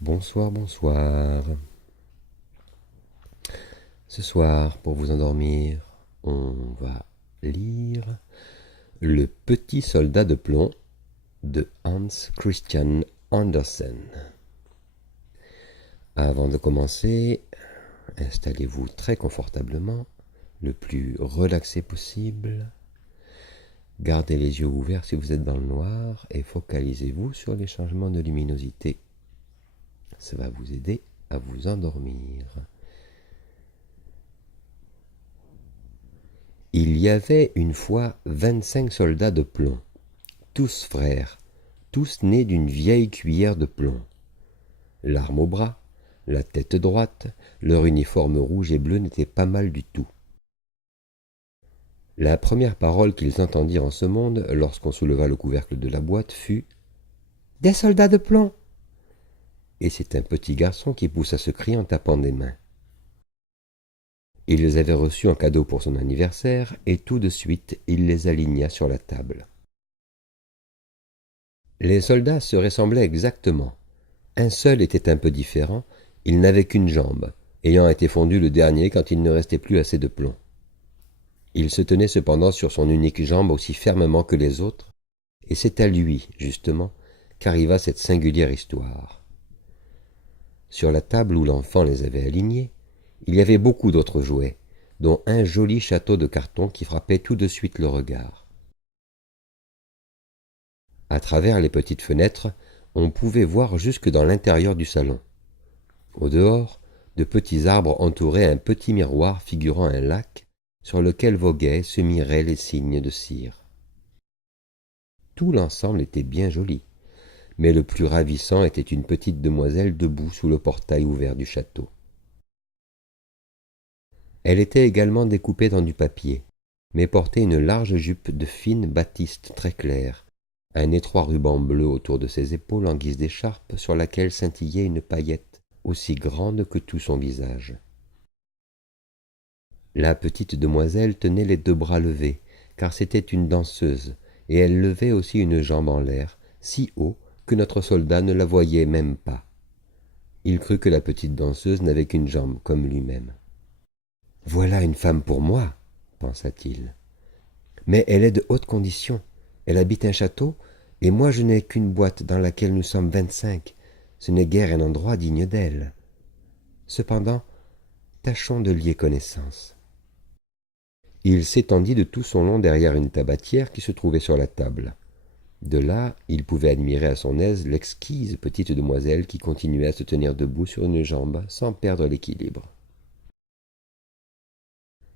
Bonsoir, bonsoir. Ce soir, pour vous endormir, on va lire Le petit soldat de plomb de Hans Christian Andersen. Avant de commencer, installez-vous très confortablement, le plus relaxé possible. Gardez les yeux ouverts si vous êtes dans le noir et focalisez-vous sur les changements de luminosité. Ça va vous aider à vous endormir. Il y avait une fois 25 soldats de plomb, tous frères, tous nés d'une vieille cuillère de plomb. L'arme au bras, la tête droite, leur uniforme rouge et bleu n'était pas mal du tout. La première parole qu'ils entendirent en ce monde, lorsqu'on souleva le couvercle de la boîte, fut « Des soldats de plomb !» Et c'est un petit garçon qui poussa ce cri en tapant des mains. Il les avait reçus en cadeau pour son anniversaire, et tout de suite il les aligna sur la table. Les soldats se ressemblaient exactement. Un seul était un peu différent, il n'avait qu'une jambe, ayant été fondu le dernier quand il ne restait plus assez de plomb. Il se tenait cependant sur son unique jambe aussi fermement que les autres, et c'est à lui, justement, qu'arriva cette singulière histoire. Sur la table où l'enfant les avait alignés, il y avait beaucoup d'autres jouets, dont un joli château de carton qui frappait tout de suite le regard. À travers les petites fenêtres, on pouvait voir jusque dans l'intérieur du salon. Au dehors, de petits arbres entouraient un petit miroir figurant un lac sur lequel voguaient, se miraient les cygnes de cire. Tout l'ensemble était bien joli, mais le plus ravissant était une petite demoiselle debout sous le portail ouvert du château. Elle était également découpée dans du papier, mais portait une large jupe de fine batiste très claire, un étroit ruban bleu autour de ses épaules en guise d'écharpe sur laquelle scintillait une paillette aussi grande que tout son visage. La petite demoiselle tenait les 2 bras levés, car c'était une danseuse, et elle levait aussi une jambe en l'air, si haut que notre soldat ne la voyait même pas. Il crut que la petite danseuse n'avait qu'une jambe, comme lui-même. « Voilà une femme pour moi, pensa-t-il. Mais elle est de haute condition, elle habite un château, et moi je n'ai qu'une boîte dans laquelle nous sommes 25. Ce n'est guère un endroit digne d'elle. Cependant, tâchons de lier connaissance. » Il s'étendit de tout son long derrière une tabatière qui se trouvait sur la table. De là, il pouvait admirer à son aise l'exquise petite demoiselle qui continuait à se tenir debout sur une jambe sans perdre l'équilibre.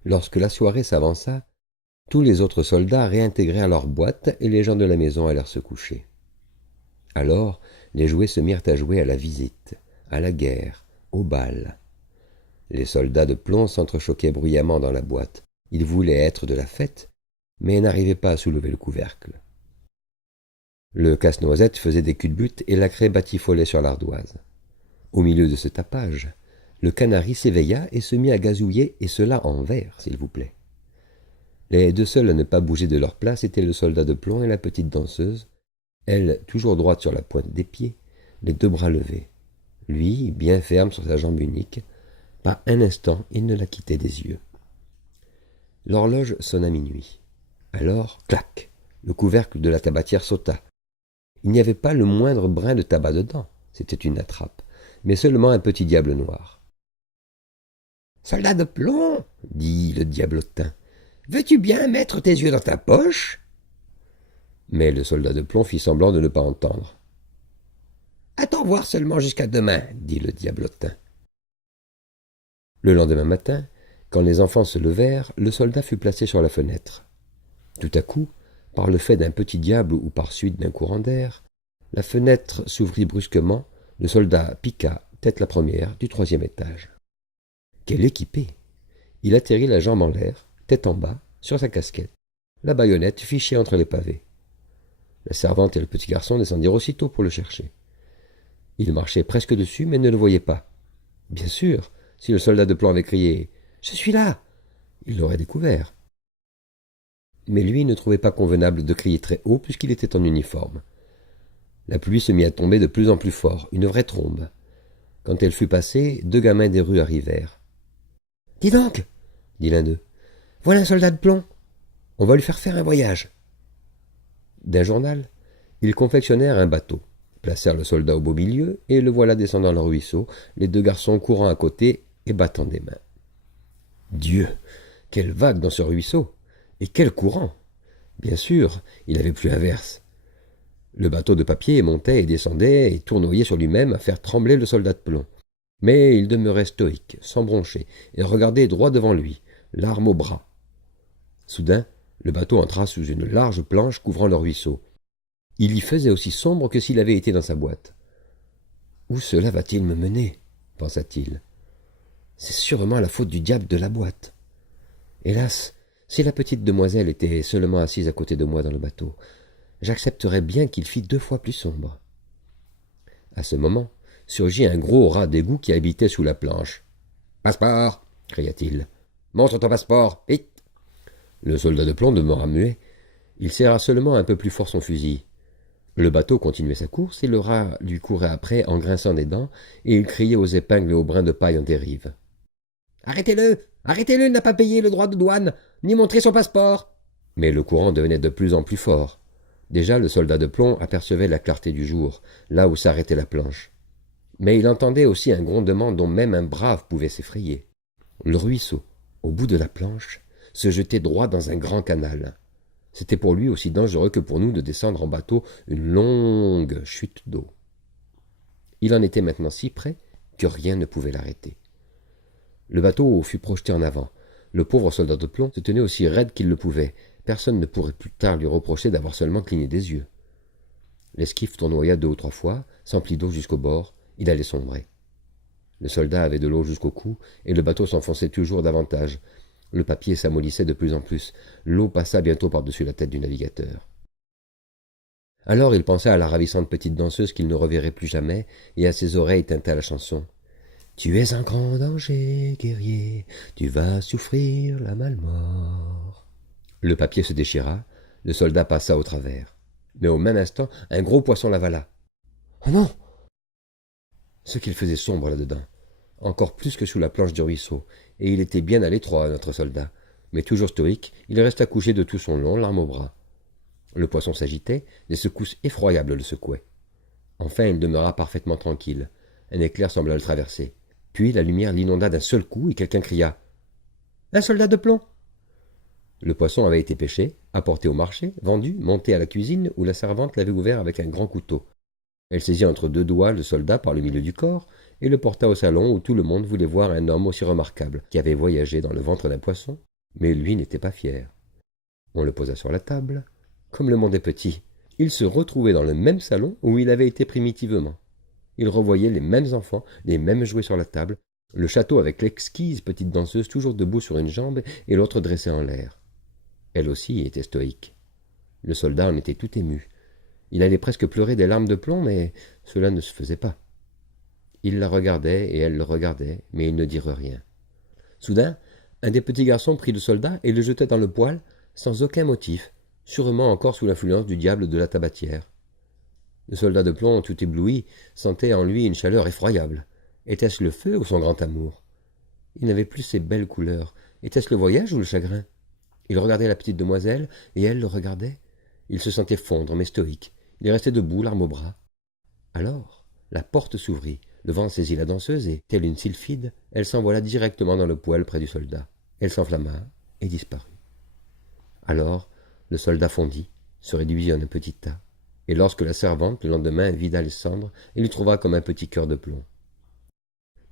Lorsque la soirée s'avança, tous les autres soldats réintégrèrent leurs boîtes et les gens de la maison allèrent se coucher. Alors, les jouets se mirent à jouer à la visite, à la guerre, au bal. Les soldats de plomb s'entrechoquaient bruyamment dans la boîte. Ils voulaient être de la fête, mais n'arrivaient pas à soulever le couvercle. Le casse-noisette faisait des culbutes et la craie batifolait sur l'ardoise. Au milieu de ce tapage, le canari s'éveilla et se mit à gazouiller, et cela en vers, s'il vous plaît. Les 2 seuls à ne pas bouger de leur place étaient le soldat de plomb et la petite danseuse, elle toujours droite sur la pointe des pieds, les 2 bras levés. Lui, bien ferme sur sa jambe unique, pas un instant il ne la quittait des yeux. L'horloge sonna minuit. Alors, clac, le couvercle de la tabatière sauta. Il n'y avait pas le moindre brin de tabac dedans, c'était une attrape, mais seulement un petit diable noir. « Soldat de plomb, dit le diablotin, veux-tu bien mettre tes yeux dans ta poche ?» Mais le soldat de plomb fit semblant de ne pas entendre. « Attends voir seulement jusqu'à demain, dit le diablotin. Le lendemain matin, quand les enfants se levèrent, le soldat fut placé sur la fenêtre. Tout à coup, par le fait d'un petit diable ou par suite d'un courant d'air, la fenêtre s'ouvrit brusquement, le soldat piqua, tête la première, du 3e étage. Quel équipé! Il atterrit la jambe en l'air, tête en bas, sur sa casquette, la baïonnette fichée entre les pavés. La servante et le petit garçon descendirent aussitôt pour le chercher. Il marchait presque dessus, mais ne le voyait pas. Bien sûr, si le soldat de plomb avait crié « Je suis là !» il l'aurait découvert. Mais lui ne trouvait pas convenable de crier très haut puisqu'il était en uniforme. La pluie se mit à tomber de plus en plus fort, une vraie trombe. Quand elle fut passée, 2 gamins des rues arrivèrent. « Dis donc !» dit l'un d'eux. « Voilà un soldat de plomb. On va lui faire un voyage. » D'un journal, ils confectionnèrent un bateau, placèrent le soldat au beau milieu, et le voilà descendant le ruisseau, les 2 garçons courant à côté et battant des mains. Dieu, quelle vague dans ce ruisseau! Et quel courant! Bien sûr, il n'avait plus inverse. Le bateau de papier montait et descendait et tournoyait sur lui-même à faire trembler le soldat de plomb. Mais il demeurait stoïque, sans broncher, et regardait droit devant lui, l'arme au bras. Soudain, le bateau entra sous une large planche couvrant le ruisseau. Il y faisait aussi sombre que s'il avait été dans sa boîte. « Où cela va-t-il me mener ?» pensa-t-il. « C'est sûrement la faute du diable de la boîte. Hélas, si la petite demoiselle était seulement assise à côté de moi dans le bateau, j'accepterais bien qu'il fît 2 fois plus sombre. » À ce moment, surgit un gros rat d'égout qui habitait sous la planche. « Passeport !» cria-t-il. « Montre ton passeport, vite !» Le soldat de plomb demeura muet. Il serra seulement un peu plus fort son fusil. Le bateau continuait sa course et le rat lui courait après en grinçant des dents, et il criait aux épingles et aux brins de paille en dérive. « Arrêtez-le! Arrêtez-le, il n'a pas payé le droit de douane, ni montré son passeport !» Mais le courant devenait de plus en plus fort. Déjà le soldat de plomb apercevait la clarté du jour, là où s'arrêtait la planche. Mais il entendait aussi un grondement dont même un brave pouvait s'effrayer. Le ruisseau, au bout de la planche, se jetait droit dans un grand canal. C'était pour lui aussi dangereux que pour nous de descendre en bateau une longue chute d'eau. Il en était maintenant si près que rien ne pouvait l'arrêter. Le bateau fut projeté en avant. Le pauvre soldat de plomb se tenait aussi raide qu'il le pouvait. Personne ne pourrait plus tard lui reprocher d'avoir seulement cligné des yeux. L'esquif tournoya 2 ou 3 fois, s'emplit d'eau jusqu'au bord, il allait sombrer. Le soldat avait de l'eau jusqu'au cou, et le bateau s'enfonçait toujours davantage. Le papier s'amollissait de plus en plus. L'eau passa bientôt par-dessus la tête du navigateur. Alors il pensa à la ravissante petite danseuse qu'il ne reverrait plus jamais, et à ses oreilles tinta la chanson. « Tu es un grand danger, guerrier, tu vas souffrir la malmort. » Le papier se déchira, le soldat passa au travers. Mais au même instant, un gros poisson l'avala. « Oh non !» Ce qu'il faisait sombre là-dedans, encore plus que sous la planche du ruisseau, et il était bien à l'étroit, notre soldat. Mais toujours stoïque, il resta couché de tout son long, l'arme au bras. Le poisson s'agitait, des secousses effroyables le secouaient. Enfin il demeura parfaitement tranquille. Un éclair sembla le traverser. Puis la lumière l'inonda d'un seul coup et quelqu'un cria « Un soldat de plomb !» Le poisson avait été pêché, apporté au marché, vendu, monté à la cuisine où la servante l'avait ouvert avec un grand couteau. Elle saisit entre 2 doigts le soldat par le milieu du corps et le porta au salon où tout le monde voulait voir un homme aussi remarquable qui avait voyagé dans le ventre d'un poisson, mais lui n'était pas fier. On le posa sur la table. Comme le monde est petit, il se retrouvait dans le même salon où il avait été primitivement. Il revoyait les mêmes enfants, les mêmes jouets sur la table, le château avec l'exquise petite danseuse toujours debout sur une jambe et l'autre dressée en l'air. Elle aussi était stoïque. Le soldat en était tout ému. Il allait presque pleurer des larmes de plomb, mais cela ne se faisait pas. Il la regardait et elle le regardait, mais ils ne dirent rien. Soudain, un des petits garçons prit le soldat et le jeta dans le poêle, sans aucun motif, sûrement encore sous l'influence du diable de la tabatière. Le soldat de plomb, tout ébloui, sentait en lui une chaleur effroyable. Était-ce le feu ou son grand amour? Il n'avait plus ces belles couleurs. Était-ce le voyage ou le chagrin? Il regardait la petelle demoiselle, et elle le regardait. Il se sentait fondre, mais stoïque. Il restait debout, l'arme au bras. Alors, la porte s'ouvrit. Le vent saisit la danseuse et, telle une sylphide, elle s'envola directement dans le poêle près du soldat. Elle s'enflamma et disparut. Alors, le soldat fondit, se réduisit en un petit tas. Et lorsque la servante, le lendemain, vida les cendres, il y trouva comme un petit cœur de plomb.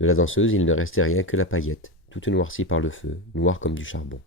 De la danseuse, il ne restait rien que la paillette, toute noircie par le feu, noire comme du charbon.